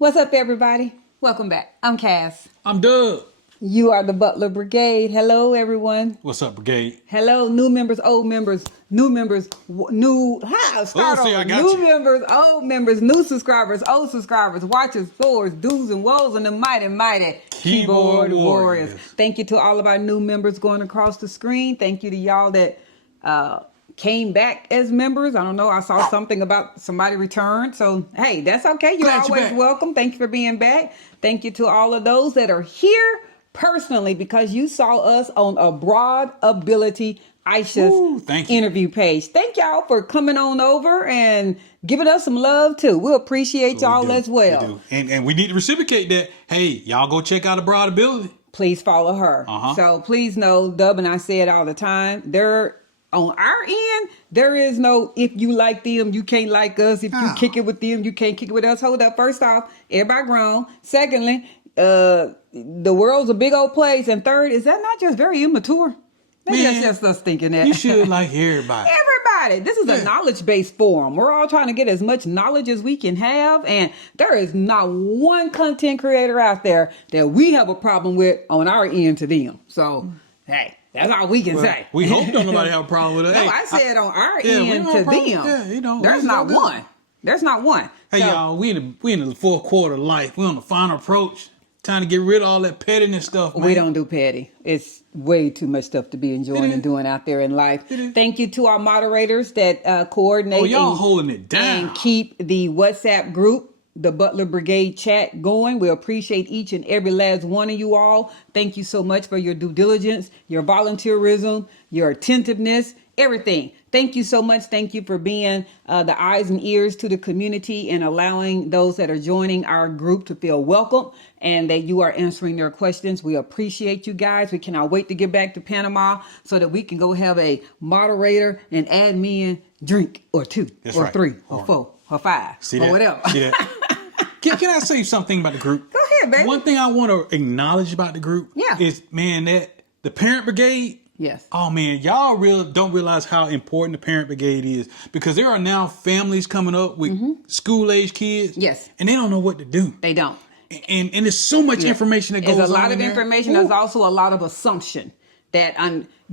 What's up, everybody? Welcome back. I'm Cass. I'm Doug. You are the Butler Brigade. Hello, everyone. What's up, Brigade? Hello, new members, old members, new members, new. Start see, over. I got New you. members, old members, new subscribers, old subscribers, watchers, forwards, do's and woes, and the mighty Keyboard warriors. Thank you to all of our new members going across the screen. Thank you to y'all that came back as members. I don't know. I saw something about somebody returned. So, hey, that's okay. You're Glad you're always back. welcome. Thank you for being back. Thank you to all of those that are here personally because you saw us on a Broad Ability Aisha's thank you. interview page. Thank y'all for coming on over and giving us some love too. We appreciate y'all We do. as well. We do. And we need to reciprocate that. Hey, y'all go check out the Broad Ability. Please follow her. Uh-huh. So please know, Dub and I say it all the time. On our end, there is no if you like them, you can't like us. If you kick it with them, you can't kick it with us. Hold up. First off, everybody grown. Secondly, the world's a big old place. And third, is that not just very immature? Maybe that's just us thinking that. You should like everybody. Everybody. This is a knowledge-based forum. We're all trying to get as much knowledge as we can have. And there is not one content creator out there that we have a problem with on our end to them. So, hey. That's all we can say. We hope don't nobody have a problem with it. No, Hey, I said on our we end don't to have a problem. them. Yeah, There's not good. one. There's not one. Hey, So, y'all, we in the fourth quarter of life. We on the final approach. Trying to get rid of all that pettiness stuff, man. we don't do petty. It's way too much stuff to be enjoying and doing out there in life. Thank you to our moderators that coordinate. Oh, y'all holding it down. And keep the WhatsApp group, the Butler Brigade chat going. We appreciate each and every last one of you all. Thank you so much for your due diligence, your volunteerism, your attentiveness, everything. Thank you so much. Thank you for being the eyes and ears to the community and allowing those that are joining our group to feel welcome and that you are answering their questions. We appreciate you guys. We cannot wait to get back to Panama so that we can go have a moderator and admin drink or two or three or four or five or whatever. See that? Can I say something about the group? Go ahead, baby. One thing I want to acknowledge about the group is, man, that the parent brigade. Yes. Oh, man, y'all don't realize how important the parent brigade is because there are now families coming up with school-age kids. Yes. And they don't know what to do. They don't. And there's so much information that goes on. There's a lot of there. information. There's also a lot of assumption that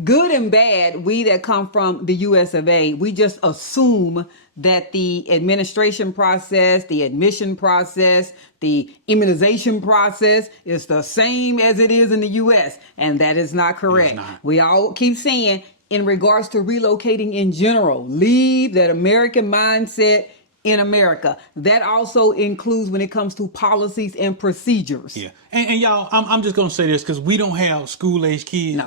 good and bad, we that come from the US of A, we just assume that the administration process, the admission process, the immunization process is the same as it is in the US. And that is not correct. not. We all keep saying in regards to relocating in general, leave that American mindset in America. That also includes when it comes to policies and procedures. Yeah. And y'all, I'm just going to say this because we don't have school-age kids. No.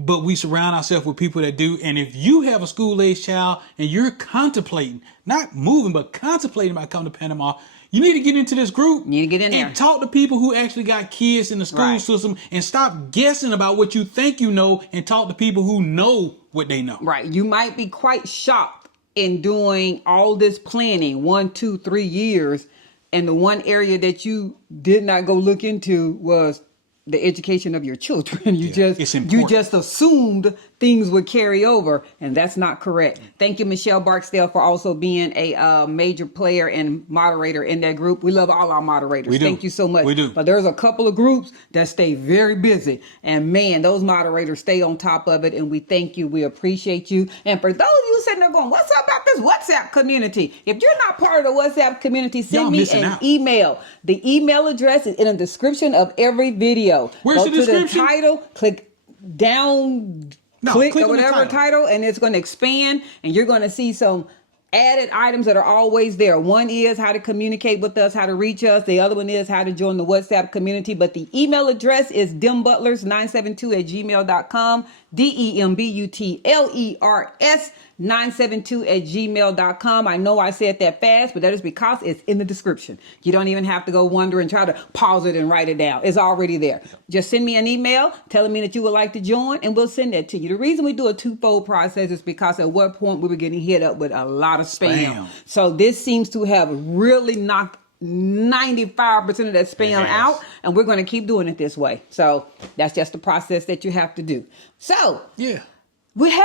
But we surround ourselves with people that do. And if you have a school-age child and you're contemplating, not moving, but contemplating about coming to Panama, you need to get into this group. You need to get in there. And talk to people who actually got kids in the school system and stop guessing about what you think you know and talk to people who know what they know. Right. You might be quite shocked in doing all this planning 1, 2, 3 years. And the one area that you did not go look into was the education of your children. You just assumed things would carry over, and that's not correct. Thank you, Michelle Barksdale, for also being a major player and moderator in that group. We love all our moderators. We do. Thank you so much. We do. But there's a couple of groups that stay very busy, and man, those moderators stay on top of it, and we thank you. We appreciate you. And for those of you sitting there going, what's up about this WhatsApp community? If you're not part of the WhatsApp community, send me an email. The email address is in the description of every video. Where's the description? To the title, click down, click or whatever title, and it's going to expand, and you're going to see some added items that are always there. One is how to communicate with us, how to reach us. The other one is how to join the WhatsApp community. But the email address is DemButlers972@gmail.com. DemButlers 972@gmail.com. I know I said that fast, but that is because it's in the description. You don't even have to go wonder and try to pause it and write it down. It's already there. Just send me an email telling me that you would like to join, and we'll send that to you. The reason we do a twofold process is because at one point we were getting hit up with a lot of spam. So this seems to have really knocked 95% of that spam out, and we're going to keep doing it this way. So that's just the process that you have to do. So we have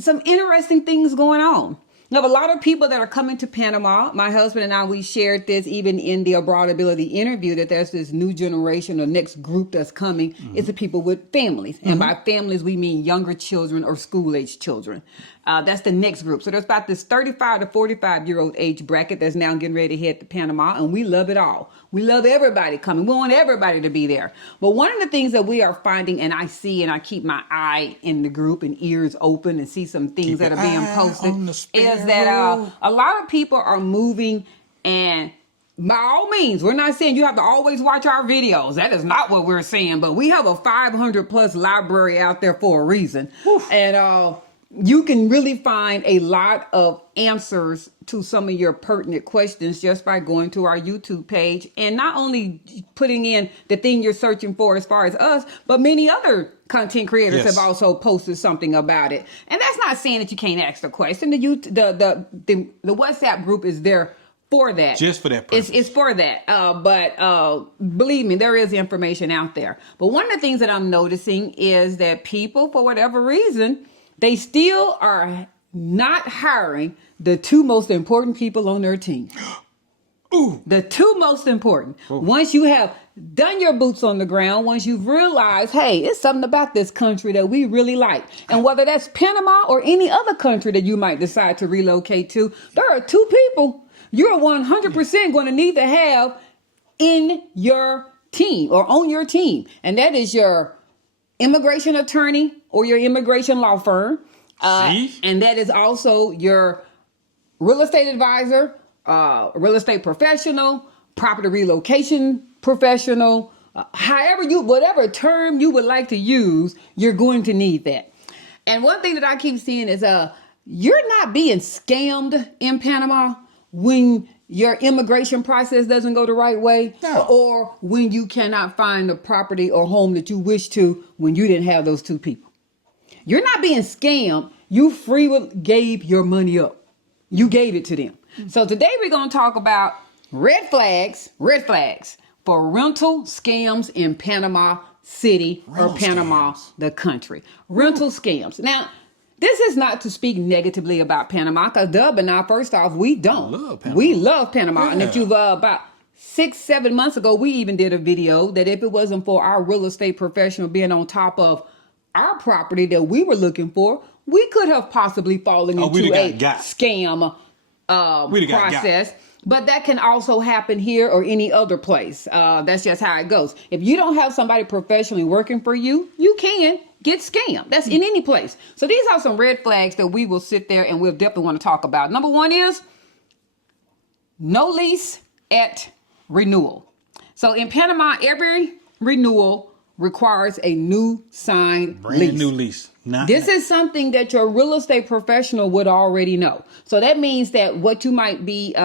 some interesting things going on. You have a lot of people that are coming to Panama. My husband and I, we shared this even in the Abroadability interview, that there's this new generation, the next group that's coming. It's the people with families. And by families, we mean younger children or school-age children. That's the next group. So there's about this 35 to 45-year-old age bracket that's now getting ready to head to Panama, and we love it all. We love everybody coming. We want everybody to be there. But one of the things that we are finding, and I see, and I keep my eye in the group and ears open and see some things that are being posted, is that a lot of people are moving, and by all means, we're not saying you have to always watch our videos. That is not what we're saying, but we have a 500 plus library out there for a reason. Oof. And you can really find a lot of answers to some of your pertinent questions just by going to our YouTube page and not only putting in the thing you're searching for as far as us, but many other content creators have also posted something about it. And that's not saying that you can't ask the question. The WhatsApp group is there for that. Just for that purpose. It's for that. But believe me, there is information out there. But one of the things that I'm noticing is that people, for whatever reason, they still are not hiring the two most important people on their team. Ooh. The two most important. Ooh. Once you have done your boots on the ground, once you've realized, hey, it's something about this country that we really like. And whether that's Panama or any other country that you might decide to relocate to, there are two people you're 100% going to need to have in your team or on your team. And that is your immigration attorney or your immigration law firm. And that is also your real estate advisor, real estate professional, property relocation professional, whatever term you would like to use, you're going to need that. And one thing that I keep seeing is you're not being scammed in Panama when your immigration process doesn't go the right way, or when you cannot find the property or home that you wish to when you didn't have those two people. You're not being scammed. You freely gave your money up. You gave it to them. So today we're going to talk about red flags for rental scams in Panama City or Panama, the country. Rental scams. Now, this is not to speak negatively about Panama, because Dub and I, first off, we don't. We love Panama. And if you've about 6-7 months ago, we even did a video that if it wasn't for our real estate professional being on top of our property that we were looking for, we could have possibly fallen into a scam process. But that can also happen here or any other place. That's just how it goes. If you don't have somebody professionally working for you, you can get scammed. That's in any place. So these are some red flags that we will sit there and we'll definitely want to talk about. Number one is no lease at renewal. So in Panama, every renewal requires a new signed Brand new lease. This is something that your real estate professional would already know. So that means that what you might be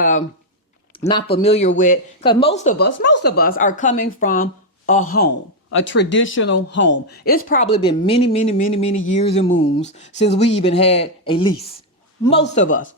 not familiar with, because most of us are coming from a home, a traditional home. It's probably been many years and moons since we even had a lease. Most of us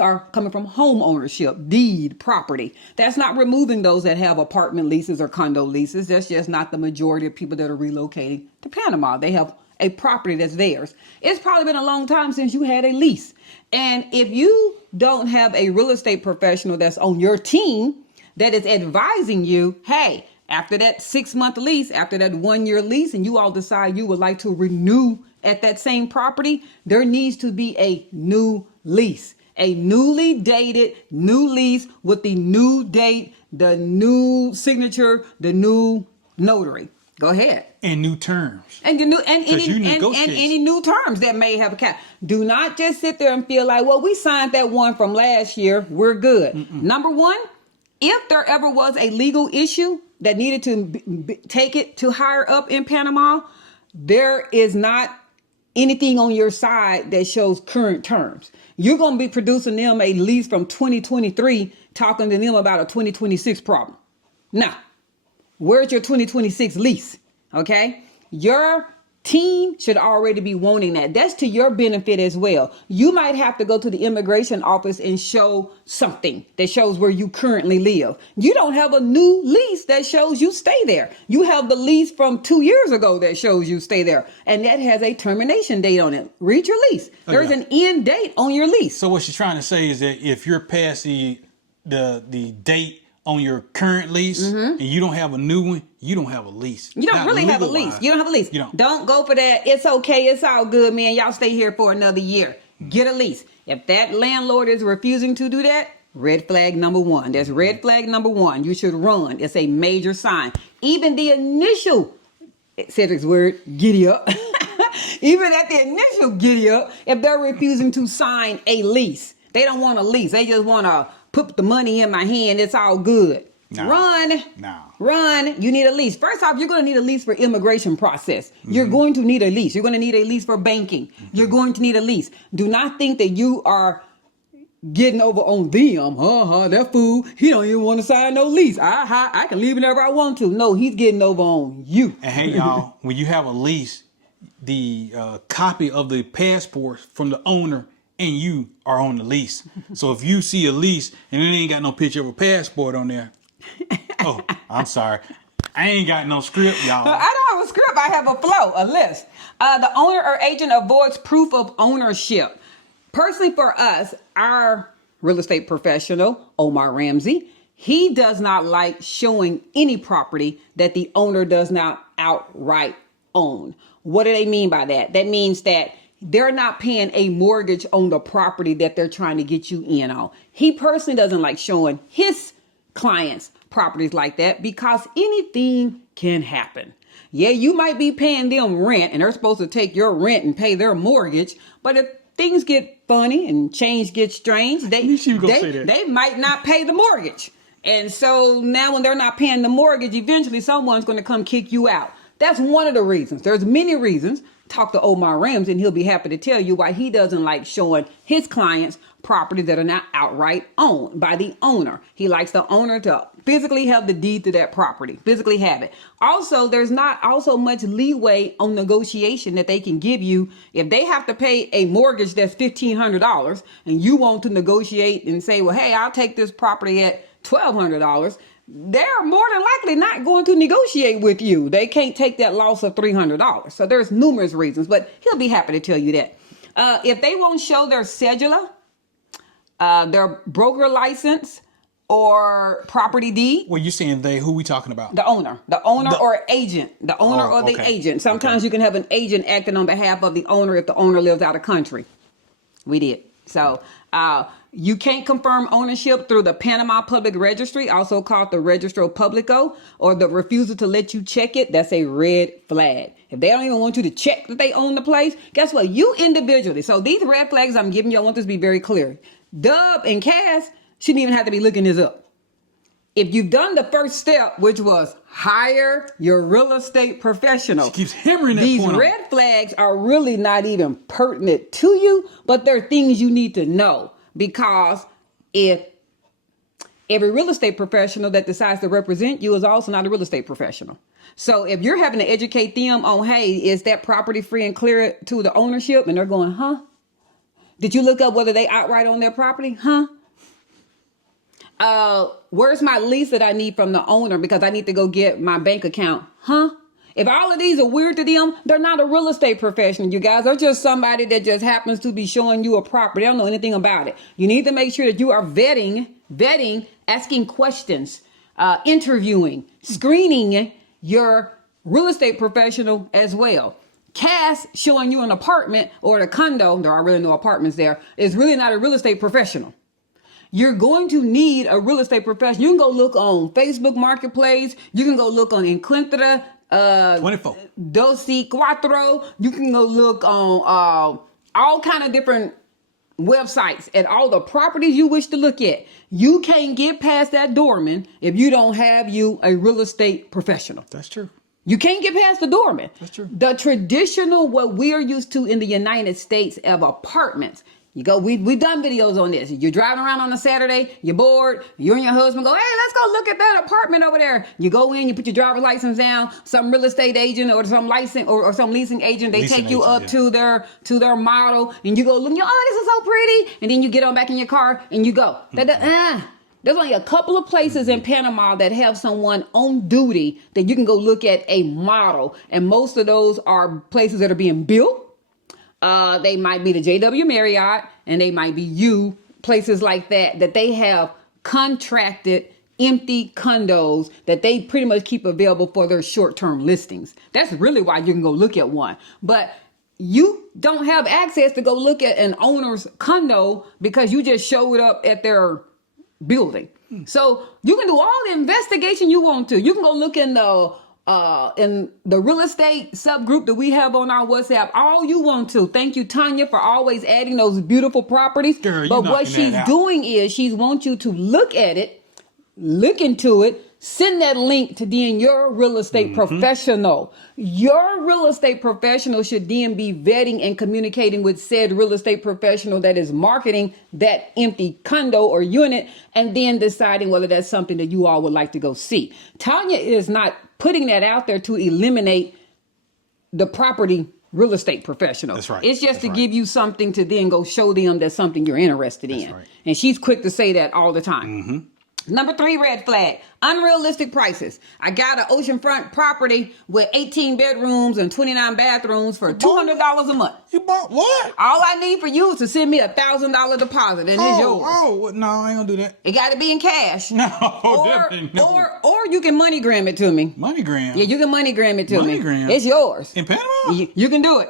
are coming from home ownership, deed, property. That's not removing those that have apartment leases or condo leases. That's just not the majority of people that are relocating to Panama. They have a property that's theirs. It's probably been a long time since you had a lease. And if you don't have a real estate professional that's on your team that is advising you, hey, after that 6-month lease, after that 1-year lease, and you all decide you would like to renew at that same property, there needs to be a new lease, a newly dated new lease with the new date, the new signature, the new notary. Go ahead. And new terms. And any new terms that may have a cap. Do not just sit there and feel like, well, we signed that one from last year, we're good. Number one, if there ever was a legal issue that needed to take it to higher up in Panama, there is not anything on your side that shows current terms. You're going to be producing them a lease from 2023, talking to them about a 2026 problem. Now, where's your 2026 lease? Okay. Your team should already be wanting that. That's to your benefit as well. You might have to go to the immigration office and show something that shows where you currently live. You don't have a new lease that shows you stay there. You have the lease from 2 years ago that shows you stay there. And that has a termination date on it. Read your lease. There's an end date on your lease. So what she's trying to say is that if you're past the date on your current lease and you don't have a new one, you don't have a lease. You don't really have a lease. You don't have a lease. You don't go for that. It's okay. It's all good, man. Y'all stay here for another year. Get a lease. If that landlord is refusing to do that, red flag number one. That's red flag number one. You should run. It's a major sign. Even the initial Cedric's word, giddy up. Even at the initial giddy up, if they're refusing to sign a lease, they don't want a lease. They just want to put the money in my hand. It's all good. Run. Run. You need a lease. First off, you're going to need a lease for immigration process. You're going to need a lease. You're going to need a lease for banking. You're going to need a lease. Do not think that you are getting over on them. That fool, he don't even want to sign no lease. I can leave whenever I want to. No, he's getting over on you. And hey, y'all, when you have a lease, the copy of the passport from the owner and you are on the lease. So if you see a lease and it ain't got no picture of a passport on there, oh, I'm sorry. I ain't got no script, y'all. I don't have a script. I have a flow, a list. The owner or agent avoids proof of ownership. Personally, for us, our real estate professional, Omar Ramsey, he does not like showing any property that the owner does not outright own. What do they mean by that? That means that they're not paying a mortgage on the property that they're trying to get you in on. He personally doesn't like showing his clients properties like that because anything can happen. Yeah, you might be paying them rent and they're supposed to take your rent and pay their mortgage. But if things get funny and change gets strange, they might not pay the mortgage. And so now when they're not paying the mortgage, eventually someone's going to come kick you out. That's one of the reasons. There's many reasons. Talk to Omar Ramsey and he'll be happy to tell you why he doesn't like showing his clients properties that are not outright owned by the owner. He likes the owner to physically have the deed to that property, physically have it. Also, there's not also much leeway on negotiation that they can give you. If they have to pay a mortgage that's $1,500 and you want to negotiate and say, well, hey, I'll take this property at $1,200. They're more than likely not going to negotiate with you. They can't take that loss of $300. So there's numerous reasons, but he'll be happy to tell you that. If they won't show their cedula, their broker license, or property deed. Well, you're saying they, who we talking about? The owner or agent, the owner or the agent. Sometimes you can have an agent acting on behalf of the owner if the owner lives out of country. We did. So, you can't confirm ownership through the Panama Public Registry, also called the Registro Publico, or the refusal to let you check it. That's a red flag. If they don't even want you to check that they own the place, guess what? You individually. So these red flags I'm giving you, I want this to be very clear. Dub and Cass shouldn't even have to be looking this up. If you've done the first step, which was hire your real estate professional. She keeps hammering that These point red flags are really not even pertinent to you, but they're things you need to know. Because if every real estate professional that decides to represent you is also not a real estate professional. So if you're having to educate them on, hey, is that property free and clear to the ownership? And they're going, huh? Did you look up whether they outright own their property? Huh? Where's my lease that I need from the owner because I need to go get my bank account? Huh? If all of these are weird to them, they're not a real estate professional, you guys. They're just somebody that just happens to be showing you a property. They don't know anything about it. You need to make sure that you are vetting, asking questions, interviewing, screening your real estate professional as well. Cass showing you an apartment or a condo, there are really no apartments there, is really not a real estate professional. You're going to need a real estate professional. You can go look on Facebook Marketplace. You can go look on Encuentra, 24. Dosi Cuatro. You can go look on all kind of different websites at all the properties you wish to look at. You can't get past that doorman if you don't have you a real estate professional. That's true. You can't get past the doorman. That's true. The traditional, what we are used to in the United States of apartments, You go, we've done videos on this. You're driving around on a Saturday, you're bored, you and your husband go, hey, let's go look at that apartment over there. You go in, you put your driver's license down, some real estate agent or some license or some leasing agent, they take you up to their model, and you go look, oh, this is so pretty. And then you get on back in your car and you go. There's only a couple of places in Panama that have someone on duty that you can go look at a model. And most of those are places that are being built. They might be the JW Marriott, and they might be places like that they have contracted empty condos that they pretty much keep available for their short-term listings. That's really why you can go look at one. But you don't have access to go look at an owner's condo because you just showed up at their building. So you can do all the investigation you want to. You can go look in the real estate subgroup that we have on our WhatsApp all you want to. Thank you, Tanya, for always adding those beautiful properties. Girl, but what she's doing is she's wants you to look at it, look into it, send that link to then your real estate professional. Your real estate professional should then be vetting and communicating with said real estate professional that is marketing that empty condo or unit, and then deciding whether that's something that you all would like to go see. Tanya is not putting that out there to eliminate the property real estate professional. That's right. It's just to give you something to then go show them that's something you're interested in. Right. And she's quick to say that all the time. Number 3 red flag, unrealistic prices. I got an oceanfront property with 18 bedrooms and 29 bathrooms for $200 a month. You bought what? All I need for you is to send me $1,000 deposit, and it's yours. No, I ain't gonna do that. It got to be in cash. No, or, no. or you can MoneyGram it to me. MoneyGram? Yeah, you can MoneyGram it to me. MoneyGram? It's yours. In Panama? You can do it.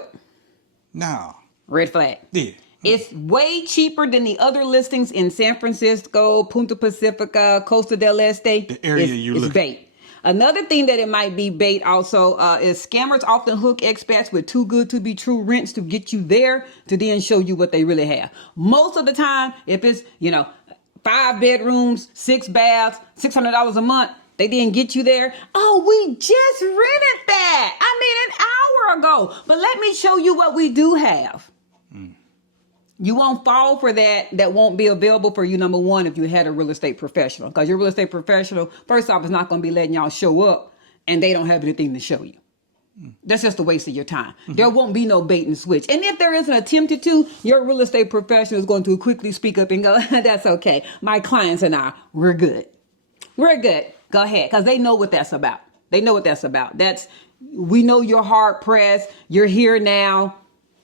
No. Red flag. Yeah. It's way cheaper than the other listings in San Francisco, Punta Pacifica, Costa del Este. The area it's bait. Another thing that it might be bait also is scammers often hook expats with too good to be true rents to get you there to then show you what they really have. Most of the time, if it's, 5 bedrooms, 6 baths, $600 a month, they didn't get you there. Oh, we just rented that. An hour ago. But let me show you what we do have. You won't fall for that. That won't be available for you, number one, if you had a real estate professional. Because your real estate professional, first off, is not going to be letting y'all show up and they don't have anything to show you. That's just a waste of your time. There won't be no bait and switch. And if there is an attempted to, your real estate professional is going to quickly speak up and go, that's okay. My clients and I, we're good. We're good. Go ahead. Because they know what that's about. They know what that's about. We know you're hard pressed. You're here now.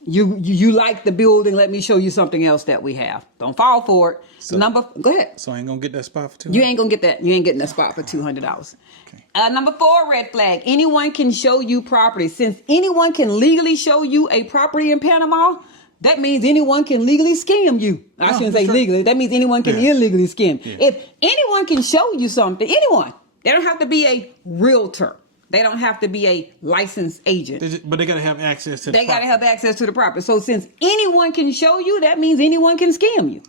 You like the building. Let me show you something else that we have. Don't fall for it. So, go ahead. So I ain't gonna get that spot for $200? You ain't gonna get that. You ain't getting that spot for $200. Okay. Number 4 red flag. Anyone can show you property. Since anyone can legally show you a property in Panama, that means anyone can legally scam you. I shouldn't say legally. That means anyone can illegally scam. Yeah. If anyone can show you something, anyone, they don't have to be a realtor. They don't have to be a licensed agent. But they got to have access to the property. They got to have access to the property. So since anyone can show you, that means anyone can scam you.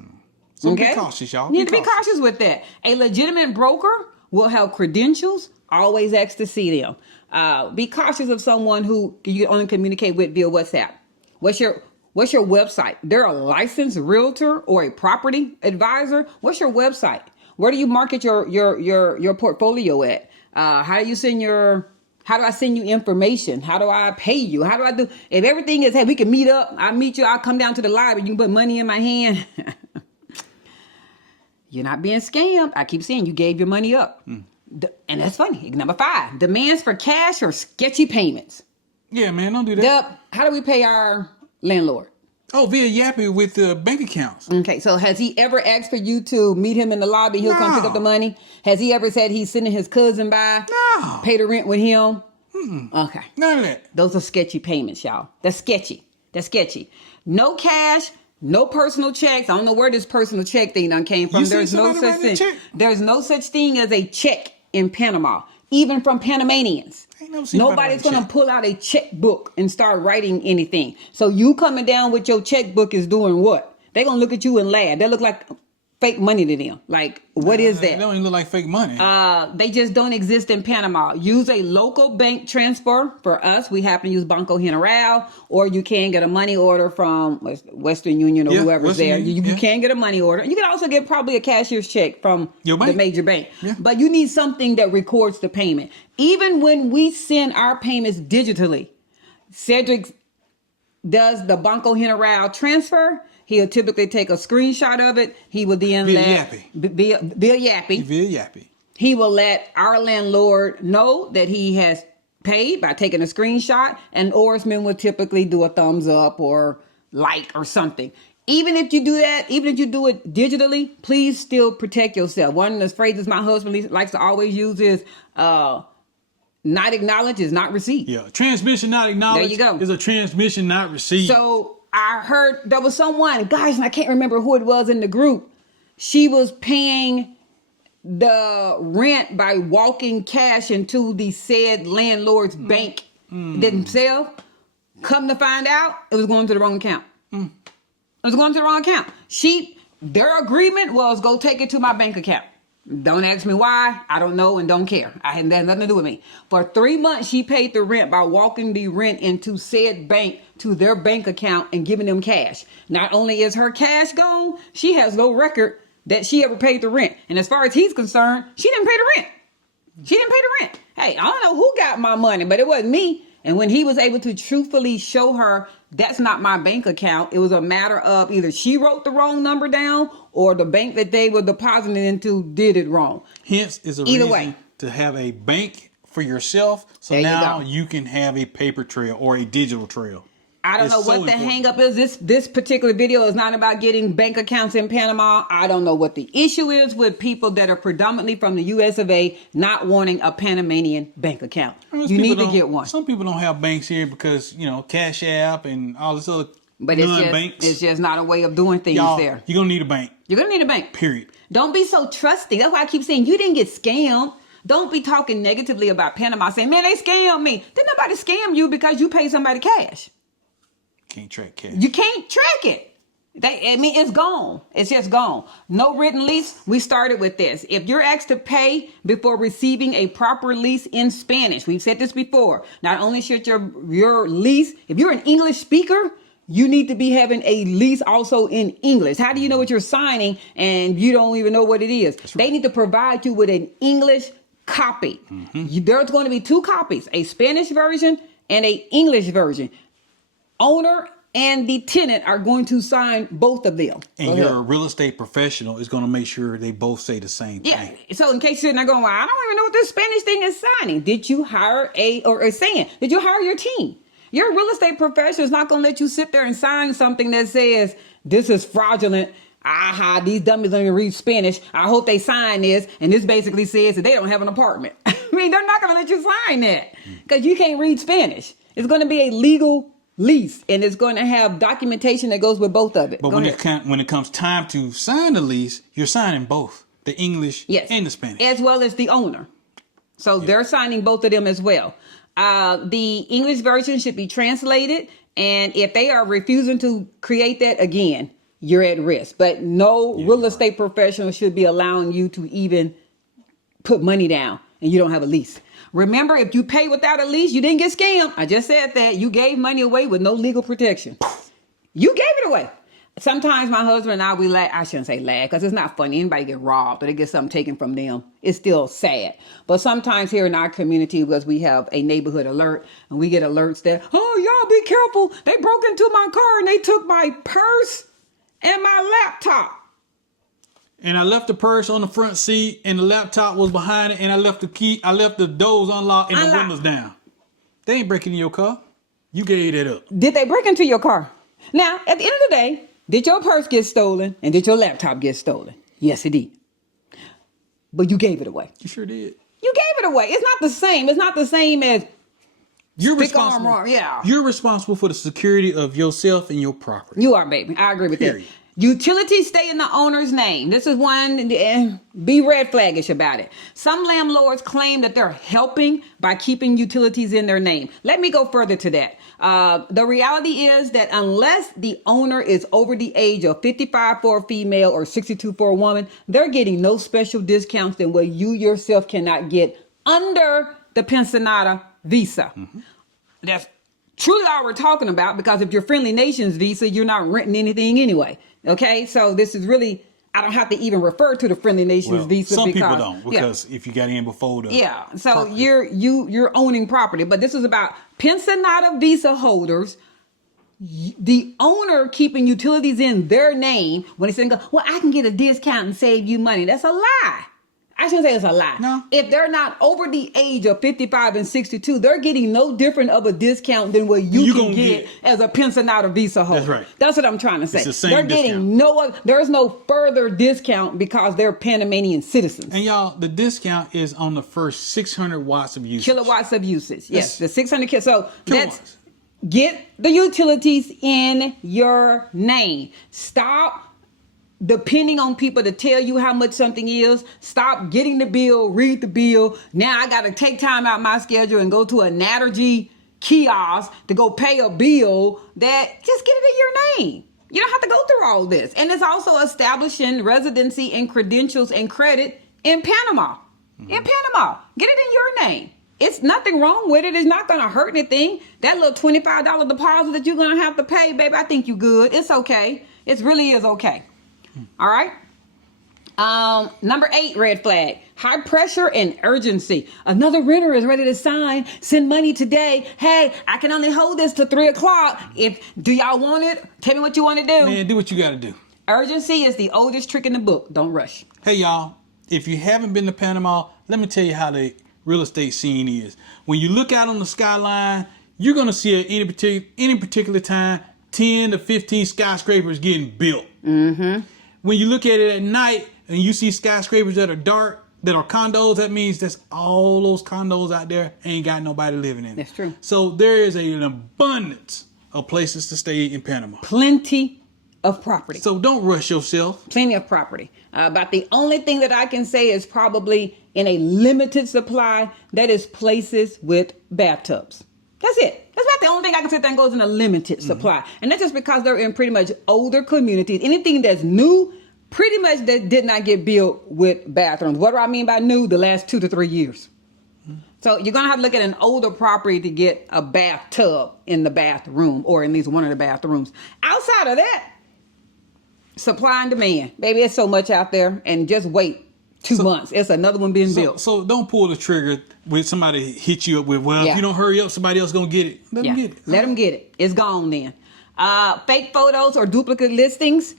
So be cautious, y'all. You need to be cautious with that. A legitimate broker will have credentials. Always ask to see them. Be cautious of someone who you only communicate with via WhatsApp. What's your website? They're a licensed realtor or a property advisor. What's your website? Where do you market your portfolio at? How do I send you information? How do I pay you? How do I do? If everything is, hey, we can meet up. I'll meet you. I'll come down to the library. You can put money in my hand. You're not being scammed. I keep saying you gave your money up. And that's funny. Number 5, demands for cash or sketchy payments. Yeah, man, don't do that. How do we pay our landlord? Oh, via Yappy with bank accounts. Okay, so has he ever asked for you to meet him in the lobby? He'll come pick up the money. Has he ever said he's sending his cousin by? No. Pay the rent with him? Okay. None of that. Those are sketchy payments, y'all. That's sketchy. No cash, no personal checks. I don't know where this personal check thing done came from. There's no such thing. There's no such thing as a check in Panama, even from Panamanians. Nobody's going to pull out a checkbook and start writing anything. So you coming down with your checkbook is doing what? They're going to look at you and laugh. They look like, fake money to them. Like, what is that? They don't even look like fake money. They just don't exist in Panama. Use a local bank transfer. For us, we happen to use Banco General, or you can get a money order from Western Union or whoever's Western there. Union, You can get a money order. You can also get probably a cashier's check from Your bank. the major bank. Yeah. But you need something that records the payment. Even when we send our payments digitally, Cedric does the Banco General transfer. He'll typically take a screenshot of it. He will then Via Yappy. He will let our landlord know that he has paid by taking a screenshot, and oarsmen will typically do a thumbs up or like or something. Even if you do that, even if you do it digitally, please still protect yourself. One of the phrases my husband likes to always use is, not acknowledged is not received. Yeah, transmission not acknowledged There you go. is a transmission not received. So I heard there was someone, guys, and I can't remember who it was in the group. She was paying the rent by walking cash into the said landlord's bank themselves. Come to find out, it was going to the wrong account. It was going to the wrong account. Their agreement was go take it to my bank account. Don't ask me why. I don't know and don't care. That had nothing to do with me. For 3 months, she paid the rent by walking the rent into said bank to their bank account and giving them cash. Not only is her cash gone, she has no record that she ever paid the rent. And as far as he's concerned, she didn't pay the rent. She didn't pay the rent. Hey, I don't know who got my money, but it wasn't me. And when he was able to truthfully show her that's not my bank account, it was a matter of either she wrote the wrong number down or the bank that they were depositing into did it wrong. Hence is a Either reason way. to have a bank for yourself. So There you now go. you can have a paper trail or a digital trail. I don't It's know so what the important. hang up is. This particular video is not about getting bank accounts in Panama. I don't know what the issue is with people that are predominantly from the US of A not wanting a Panamanian bank account. Most You people need to don't- get one. Some people don't have banks here because, Cash App and all this other But it's non-banks. just not a way of doing things Y'all, there. you're going to need a bank, You're going to need a bank. period. Don't be so trusting. That's why I keep saying you didn't get scammed. Don't be talking negatively about Panama saying, man, they scammed me. Didn't nobody scam you because you paid somebody cash. Can't track cash. You can't track it. It's gone. It's just gone. No written lease. We started with this. If you're asked to pay before receiving a proper lease in Spanish, we've said this before. Not only should your lease, if you're an English speaker, you need to be having a lease also in English. How do you know what you're signing and you don't even know what it is? They need to provide you with an English copy. There's going to be 2 copies, a Spanish version and an English version. Owner and the tenant are going to sign both of them. And your real estate professional is going to make sure they both say the same Yeah. thing. So in case you're not going, well, I don't even know what this Spanish thing is signing. Did you hire did you hire your team? Your real estate professional is not going to let you sit there and sign something that says this is fraudulent. Aha, these dummies don't even read Spanish. I hope they sign this. And this basically says that they don't have an apartment. I mean, they're not going to let you sign that because you can't read Spanish. It's going to be a legal lease, and it's going to have documentation that goes with both of it. But when it comes time to sign the lease, you're signing both the English and the Spanish. As well as the owner. So they're signing both of them as well. The English version should be translated, and if they are refusing to create that, again, you're at risk. But no real estate professional should be allowing you to even put money down and you don't have a lease. Remember, if you pay without a lease, you didn't get scammed. I just said that. You gave money away with no legal protection. You gave it away. Sometimes my husband and I laugh. I shouldn't say laugh because it's not funny. Anybody get robbed or they get something taken from them, it's still sad. But sometimes here in our community, because we have a neighborhood alert and we get alerts that, oh, y'all be careful. They broke into my car and they took my purse and my laptop. And I left the purse on the front seat and the laptop was behind it and I left the doors unlocked and the windows down. They ain't breaking in your car. You gave that up. Did they break into your car? Now, at the end of the day, did your purse get stolen and did your laptop get stolen? Yes, it did. But you gave it away. You sure did. You gave it away. It's not the same. It's not the same as You're stick responsible. arm. Yeah. You're responsible for the security of yourself and your property. You are, baby. I agree with Period. Utilities stay in the owner's name. This is one, be red flaggish about it. Some landlords claim that they're helping by keeping utilities in their name. Let me go further to that. The reality is that unless the owner is over the age of 55 for a female or 62 for a woman, they're getting no special discounts than what you yourself cannot get under the pensionata visa. That's truly all we're talking about, because if you're Friendly Nations visa, you're not renting anything anyway. Okay, so this is really, I don't have to even refer to the Friendly Nations visa. Some because, people don't, because if you got in before the so property. you're owning property, but this is about pensionata visa holders. The owner keeping utilities in their name when they say, well, I can get a discount and save you money. That's a lie. I shouldn't say it's a lie. No. If they're not over the age of 55 and 62, they're getting no different of a discount than what you can get as a pensionata visa holder. That's right. That's what I'm trying to say. It's the same they're discount. getting there's no further discount because they're Panamanian citizens. And y'all, the discount is on the first 600 watts of usage. Kilowatts of usage. Yes, the 600 So kilowatts. That's get the utilities in your name. Stop depending on people to tell you how much something is. Stop getting the bill, read the bill. Now I got to take time out my schedule and go to a Naturgy kiosk to go pay a bill. That just get it in your name. You don't have to go through all this. And it's also establishing residency and credentials and credit in Panama. In Panama. Get it in your name. It's nothing wrong with it. It's not going to hurt anything. That little $25 deposit that you're going to have to pay, baby, I think you good. It's okay. It really is okay. All right. Number 8, red flag, high pressure and urgency. Another renter is ready to sign. Send money today. Hey, I can only hold this to 3:00. Do y'all want it? Tell me what you want to do. Man, do what you got to do. Urgency is the oldest trick in the book. Don't rush. Hey, y'all, if you haven't been to Panama, let me tell you how the real estate scene is. When you look out on the skyline, you're going to see at any particular time 10 to 15 skyscrapers getting built. When you look at it at night and you see skyscrapers that are dark, that are condos, that means that's all those condos out there ain't got nobody living in. That's true. So there is an abundance of places to stay in Panama. Plenty of property. So don't rush yourself. Plenty of property. About the only thing that I can say is probably in a limited supply, that is places with bathtubs. That's it. That's about the only thing I can say that goes in a limited supply. And that's just because they're in pretty much older communities. Anything that's new, pretty much that did not get built with bathrooms. What do I mean by new? The last 2 to 3 years. So you're going to have to look at an older property to get a bathtub in the bathroom, or at least one of the bathrooms. Outside of that, supply and demand. Baby, there's so much out there, and just wait 2 months. It's another one being built. So don't pull the trigger when somebody hit you up with, if you don't hurry up, somebody else going to get it. Let them get it. Let them get it. It's gone then. Fake photos or duplicate listings.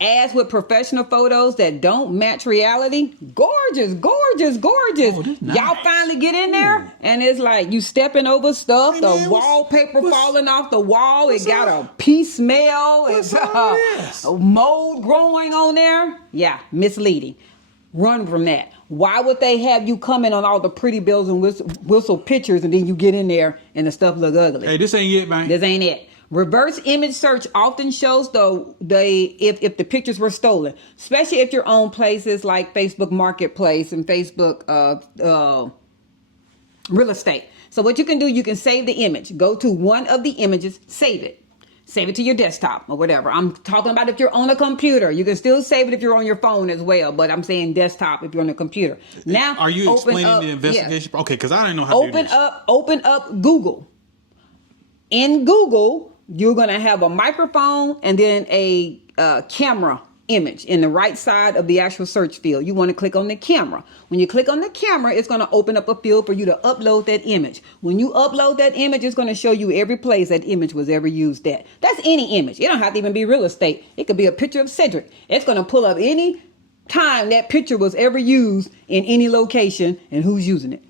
Ads with professional photos that don't match reality. Gorgeous, gorgeous, gorgeous. Oh, nice. Y'all finally get in there, and it's like you stepping over stuff. Hey, the man, wallpaper falling off the wall. It got up? a pea smell. What's It's all this? mold growing on there. Yeah, misleading. Run from that. Why would they have you come in on all the pretty bells and whistle pictures, and then you get in there and the stuff look ugly? Hey, this ain't it, man. This ain't it. Reverse image search often shows if the pictures were stolen, especially if you're on places like Facebook Marketplace and Facebook real estate. So what you can do, you can save the image. Go to one of the images, save it. Save it to your desktop or whatever. I'm talking about if you're on a computer. You can still save it if you're on your phone as well, but I'm saying desktop if you're on a computer. Now, are you explaining the investigation? Yeah. Okay, because I didn't know how to do this. Open up Google. In Google, you're going to have a microphone and then a camera image in the right side of the actual search field. You want to click on the camera. When you click on the camera, it's going to open up a field for you to upload that image. When you upload that image, it's going to show you every place that image was ever used at. That's any image. It don't have to even be real estate. It could be a picture of Cedric. It's going to pull up any time that picture was ever used in any location and who's using it.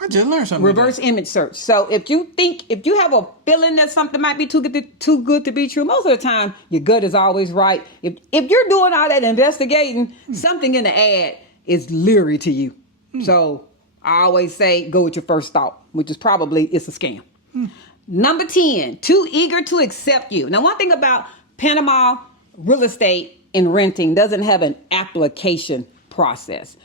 I just learned something. Reverse image search. So if you have a feeling that something might be too good to be true, most of the time your gut is always right. If you're doing all that investigating, something in the ad is leery to you. So I always say go with your first thought, which is probably it's a scam. Number 10, too eager to accept you. Now, one thing about Panama real estate and renting doesn't have an application process.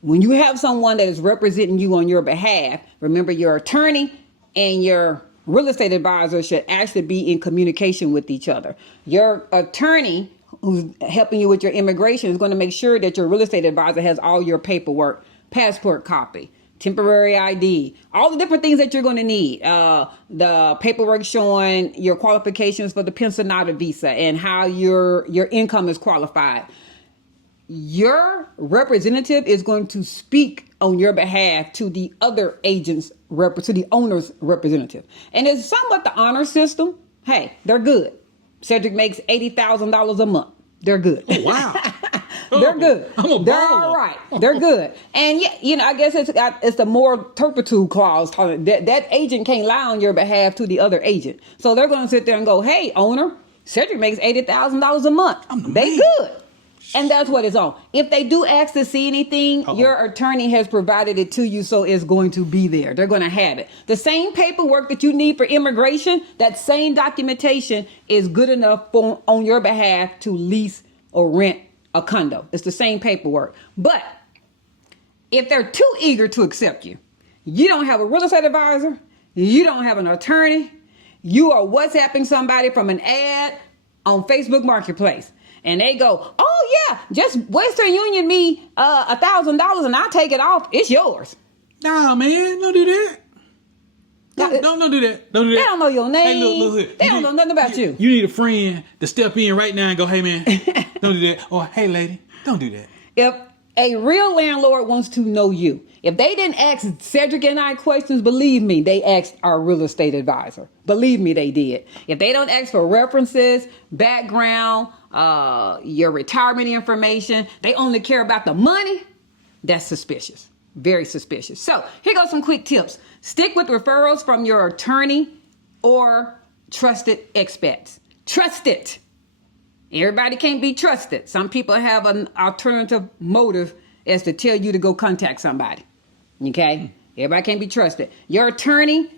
When you have someone that is representing you on your behalf, remember your attorney and your real estate advisor should actually be in communication with each other. Your attorney who's helping you with your immigration is going to make sure that your real estate advisor has all your paperwork, passport copy, temporary ID, all the different things that you're going to need. The paperwork showing your qualifications for the pensionado visa and how your income is qualified. Your representative is going to speak on your behalf to the other agent's to the owner's representative. And it's somewhat the honor system. Hey, they're good. Cedric makes $80,000 a month. They're good. Oh, wow. They're good. They're baller. all right. They're good. And I guess it's the moral turpitude clause. That agent can't lie on your behalf to the other agent. So they're going to sit there and go, hey, owner, Cedric makes $80,000 a month. They good. And that's what it's on. If they do ask to see anything, your attorney has provided it to you, so it's going to be there. They're going to have it. The same paperwork that you need for immigration, that same documentation is good enough on your behalf to lease or rent a condo. It's the same paperwork. But if they're too eager to accept you, you don't have a real estate advisor, you don't have an attorney, you are WhatsApping somebody from an ad on Facebook Marketplace. And they go, oh yeah, just Western Union me $1,000 and I'll take it off. It's yours. Nah, man, don't do that. Don't do that. Don't do that. They don't know your name. Hey, look. They don't know nothing about you. You need a friend to step in right now and go, hey man, don't do that. Or hey lady, don't do that. If a real landlord wants to know you, if they didn't ask Cedric and I questions, believe me, they asked our real estate advisor. Believe me, they did. If they don't ask for references, background, your retirement information, they only care about the money, that's suspicious. Very suspicious. So here goes some quick tips. Stick with referrals from your attorney or trusted expats. Trust it. Everybody can't be trusted. Some people have an alternative motive as to tell you to go contact somebody. Okay? Everybody can't be trusted. Your attorney,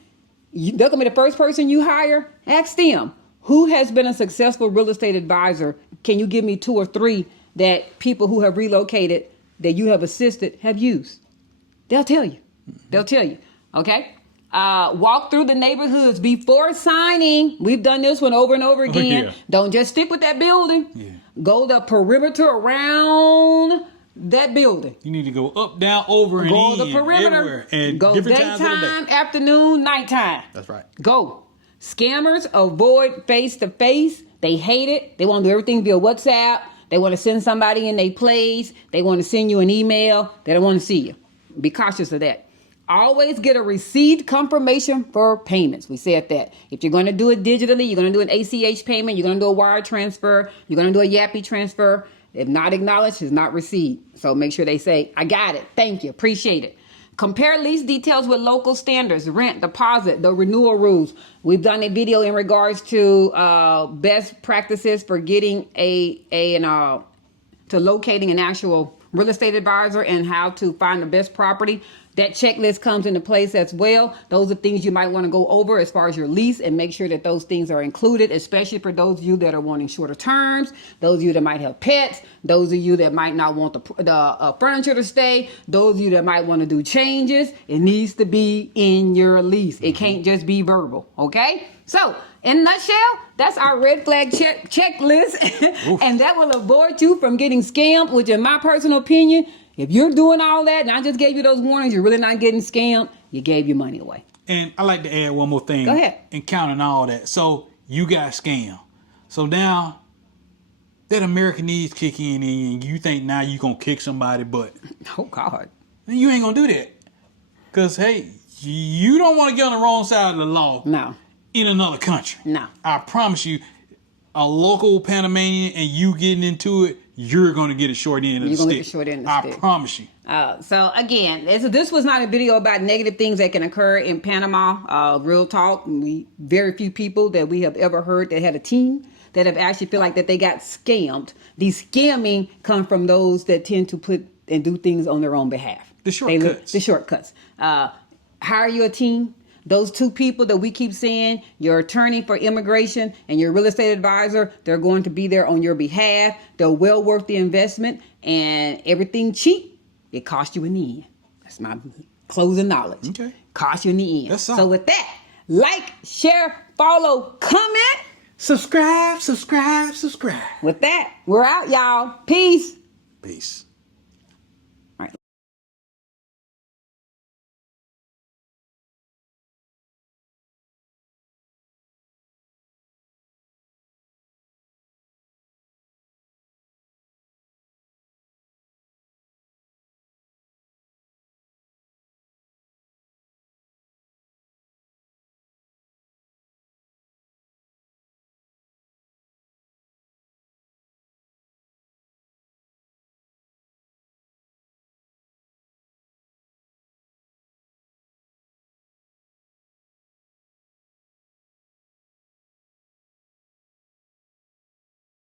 they're going to be the first person you hire. Ask them, who has been a successful real estate advisor? Can you give me 2 or 3 that people who have relocated that you have assisted have used? They'll tell you. They'll tell you. Okay? Walk through the neighborhoods before signing. We've done this one over and over again. Yeah. Don't just stick with that building. Yeah. Go the perimeter around that building. You need to go up, down, over, and Go in. the perimeter. Everywhere, and go different times of the daytime, day. afternoon, nighttime. That's right. Go. Scammers avoid face-to-face. They hate it. They want to do everything via WhatsApp. They want to send somebody in their place. They want to send you an email. They don't want to see you. Be cautious of that. Always get a receipt confirmation for payments. We said that. If you're going to do it digitally, you're going to do an ACH payment, you're going to do a wire transfer, you're going to do a Yappy transfer. If not acknowledged, it's not received. So make sure they say, I got it. Thank you. Appreciate it. Compare lease details with local standards, rent, deposit, the renewal rules. We've done a video in regards to best practices for getting to locating an actual real estate advisor and how to find the best property. That checklist comes into place as well. Those are things you might want to go over as far as your lease and make sure that those things are included, especially for those of you that are wanting shorter terms, those of you that might have pets, those of you that might not want the furniture to stay, those of you that might want to do changes. It needs to be in your lease. It can't just be verbal, okay? So, in a nutshell, that's our red flag checklist, and that will avoid you from getting scammed, which in my personal opinion, if you're doing all that and I just gave you those warnings, you're really not getting scammed, you gave your money away. And I like to add one more thing. Go ahead. And counting all that. So you got scammed. So now that American needs kick in and you think now you going to kick somebody butt. Oh, God. Then you ain't going to do that. Because, hey, you don't want to get on the wrong side of the law. No. In another country. No. I promise you, a local Panamanian and you getting into it, you're going to get a short end of the stick. You're going to get the short end of the stick. I promise you. So again, this was not a video about negative things that can occur in Panama. Real talk. Very few people that we have ever heard that had a team that have actually feel like that they got scammed. These scamming come from those that tend to put and do things on their own behalf. The shortcuts. The shortcuts. Hire you a team. Those two people that we keep saying, your attorney for immigration and your real estate advisor, they're going to be there on your behalf. They're well worth the investment, and everything cheap, it costs you in the end. That's my closing knowledge. Okay. Costs you in the end. That's all. So with that, like, share, follow, comment. Subscribe. With that, we're out, y'all. Peace. Peace.